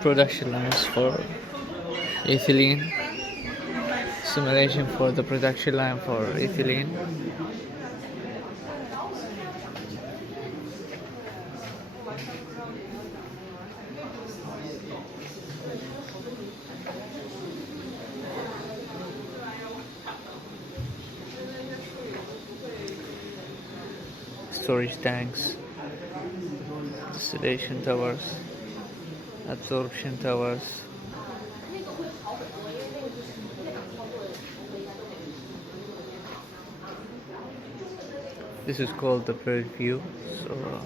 production lines for ethylene. Simulation for the production line for ethylene. Storage tanks, distillation towers, absorption towers. This is called the bird view. So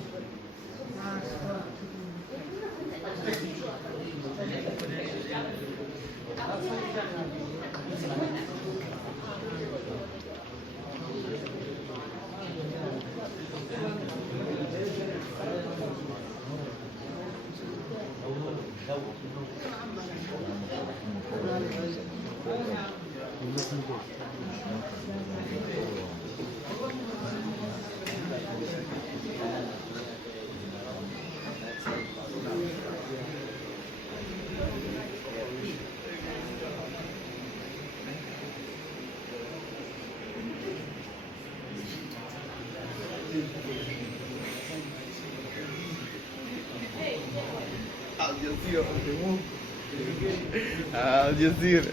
Al Jazeera.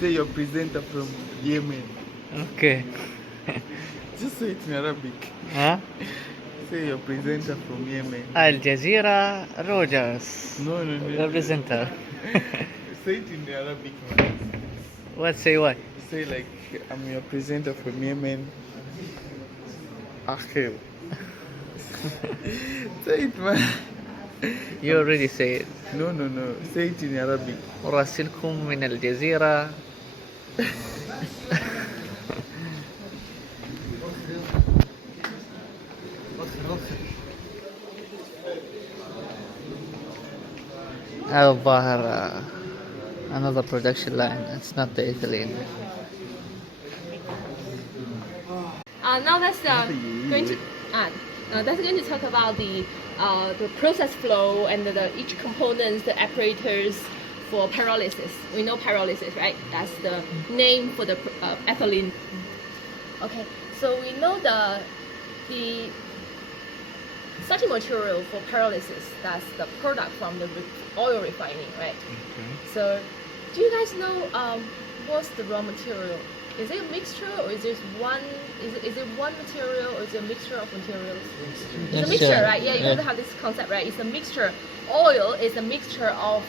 Say your presenter from Yemen. okay. Just say it in Arabic. Huh? Say your presenter from Yemen. Al Jazeera Rogers. No. Representer. Say it in the Arabic, man. What say what? Say like, I'm your presenter from Yemen. Akhil. Say it, man. You already say it. No. Say it in Arabic. أراسلكم من الجزيرة. هذا الظاهر another production line. It's not the ethylene. Now that's going to talk about the process flow and each components, the apparatus for pyrolysis. We know pyrolysis, right? That's the name for the ethylene. Okay, so we know the starting material for pyrolysis. That's the product from the oil refining, right? So, do you guys know what's the raw material? Is it a mixture, or is it one? Is it one material, or is it a mixture of materials? It's a mixture, right? Yeah, you have to have this concept, right? It's a mixture. Oil is a mixture of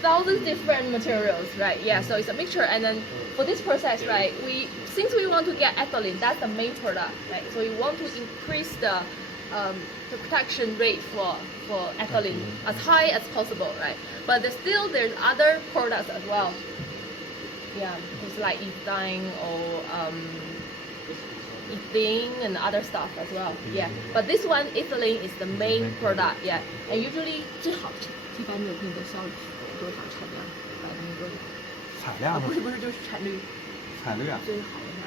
thousands different materials, right? Yeah, so it's a mixture, and then for this process, right? Since we want to get ethylene, that's the main product, right? So we want to increase the production rate for ethylene as high as possible, right? But there's other products as well. Yeah, it's like ethylene or ethylene and other stuff as well. Yeah, but this one ethylene is the main product. Yeah, and usually 最好一般的那个效率多少产量？百分之多少？产量不是就是产率。产率啊，最好的话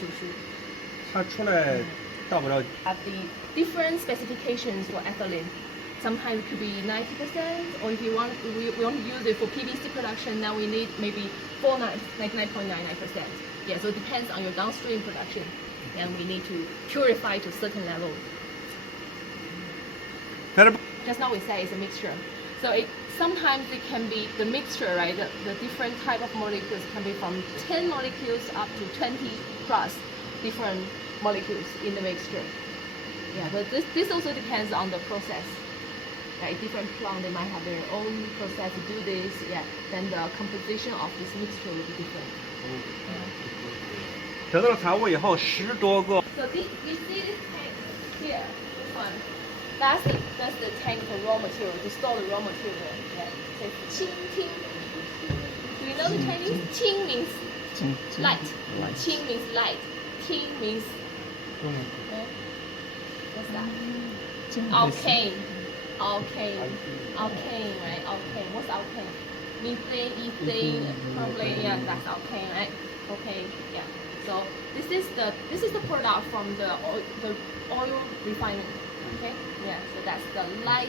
就是它出来到不了。At the different specifications for ethylene. Sometimes it could be 90%, or if we want to use it for PVC production, then we need maybe 99.99%. Yeah, so it depends on your downstream production, and we need to purify to a certain level. Just now we say it's a mixture. So sometimes it can be the mixture, right? The different type of molecules can be from 10 molecules up to 20 plus different molecules in the mixture. Yeah, but this also depends on the process. Right, different plant they might have their own process to do this. Yeah, then the composition of this mixture will be different. 得到了财务以后，10多个。So you see this tank here, this one. That's the tank for raw material to store the raw material. Yeah, so 氢听. Do you know the Chinese? 氢 means light. 氢 means light. 听 means what's that? Alkane. Alkane, right? Alkane. What's alkane? Methane, ethane, propylene. Yeah, that's alkane, right? Okay, yeah. So this is the product from the oil refining. Okay, Yeah, so that's the light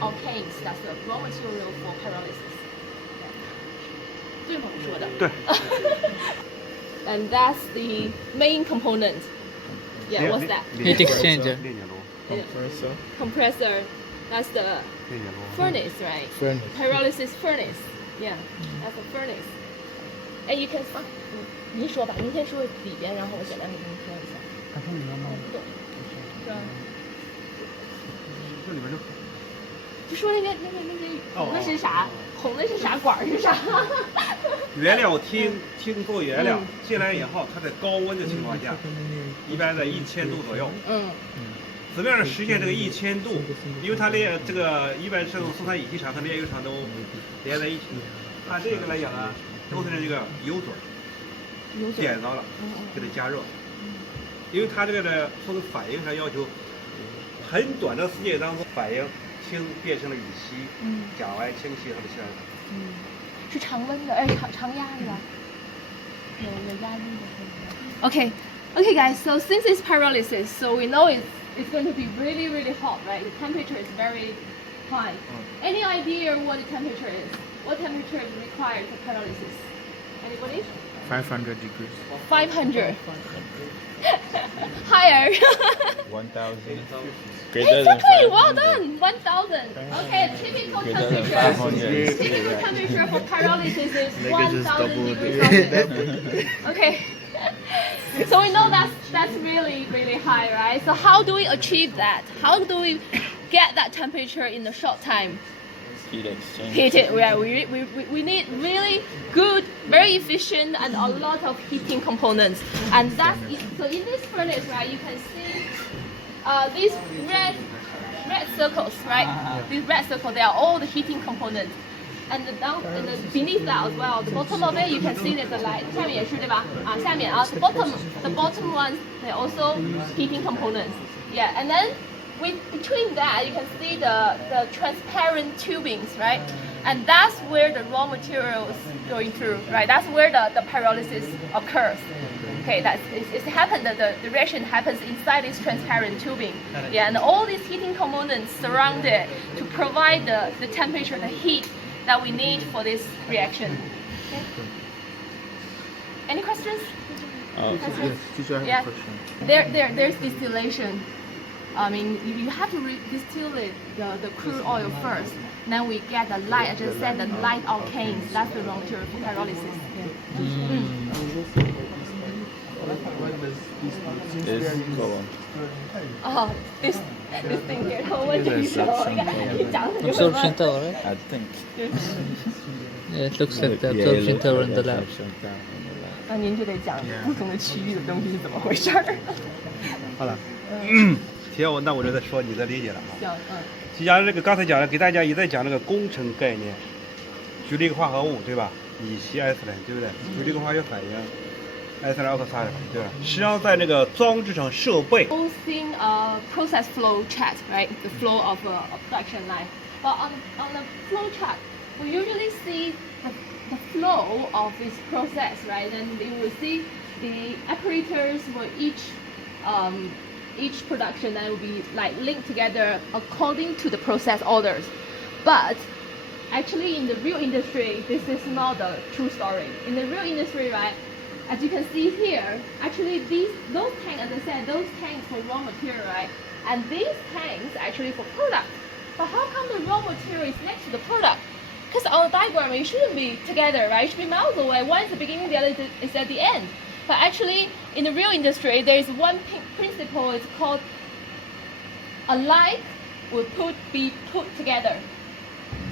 alkanes. That's the raw material for pyrolysis. 对吗？我说的。对。And that's the main component. Yeah, what's that? Heat exchanger. 炼解炉， Compressor. Compressor. That's the 炼解炉。 furnace, right? Furnace. Pyrolysis furnace. Yeah, that's a furnace. And you can find. 您说吧，您先说里边，然后我简单给您说一下。他说里面吗？不懂。是吧？这里面就就说那个红的是啥？红的是啥？管儿是啥？原料听做原料进来以后，它在高温的情况下，一般在1000度左右。嗯。怎么样实现这个1000度？因为它炼这个一般是用生产乙烯厂和炼油厂都连在一起。按这个来讲啊，都是这个油嘴儿点着了，给它加热。因为它这个呢，从反应上要求很短的时间当中反应氢变成了乙烯，甲烷氢烯和氢。是常温的，常压的吧？有压力的。Okay, guys. So since it's pyrolysis, so we know it's going to be really, really hot, right? The temperature is very high. Any idea what the temperature is? What temperature is required for pyrolysis? Anybody? 500 degrees. 500. Higher. 1000. Exactly. Well done. 1000. Okay. Typical temperature. 500. Typical temperature for pyrolysis is 1000 degrees Celsius. Okay. So we know that's really, really high, right? So how do we achieve that? How do we get that temperature in a short time? Heat exchange. Heat it. We need really good, very efficient, and a lot of heating components. And that's so in this furnace, right? You can see these red circles, right? These red circles, they are all the heating components. And beneath that as well, the bottom of it, you can see there's a light. 下面也是对吧？下面the bottom ones, they're also heating components. Yeah, and then between that, you can see the transparent tubings, right? And that's where the raw material is going through, right? That's where the pyrolysis occurs. Okay, it happened that the reaction happens inside this transparent tubing. Yeah, and all these heating components surround it to provide the temperature, the heat that we need for this reaction. Okay. Any questions? Yes, teacher, I have Yeah. a question. There's distillation. I mean, you have to distill the crude oil first. Then we get the light. I just said the light alkanes. That's the raw material for pyrolysis. What does this do? Oh, this thing here. 我跟你说，你讲的就是什 Absorption 么？ tower, right? I think. Yeah, it looks like the absorption tower in the lab. 那您就得讲不同的区域的东西是怎么回事儿。好了，行，那我就再说你的理解了啊。行，就像这个刚才讲的，给大家也在讲这个工程概念，举了一个化合物，对吧？乙烯艾司仑，对不对？举了一个化学反应，艾司仑奥克萨的，对吧？实际上在这个装置上设备。 All seen process flow chart, right? The flow of a production line. But on the flow chart, we usually see the flow of this process, right? And you will see the operators for each production that will be like linked together according to the process orders. But actually, in the real industry, this is not the true story. In the real industry, right? As you can see here, actually those tanks, as I said, those tanks for raw material, right? And these tanks actually for product. But how come the raw material is next to the product? Because on the diagram, it shouldn't be together, right? It should be miles away. One is the beginning, the other is at the end. But actually, in the real industry, there is one principle. It's called alike will be put together.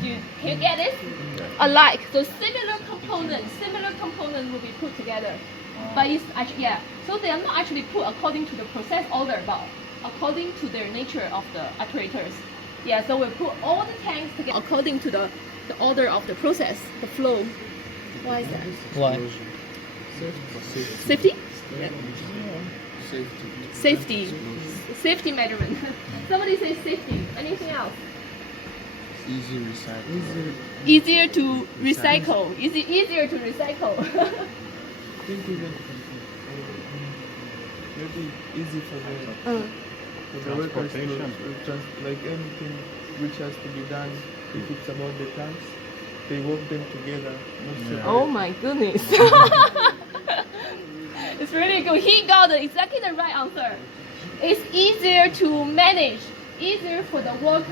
Can you get it? Alike. So similar components will be put together. But it's actually, yeah. So they are not actually put according to the process order, but according to their nature of the operators. Yeah. So we put all the tanks together according to the order of the process, the flow. Why is that? Why? Safety? Safety. Safety. Safety measurement. Somebody say safety. Anything else? Easy recycle. Easier to recycle. Easier to recycle. Think even maybe easy for the for the workers like anything which has to be done. If it's about the tanks, they work them together. Oh my goodness. It's really good. He got exactly the right answer. It's easier to manage, easier for the worker.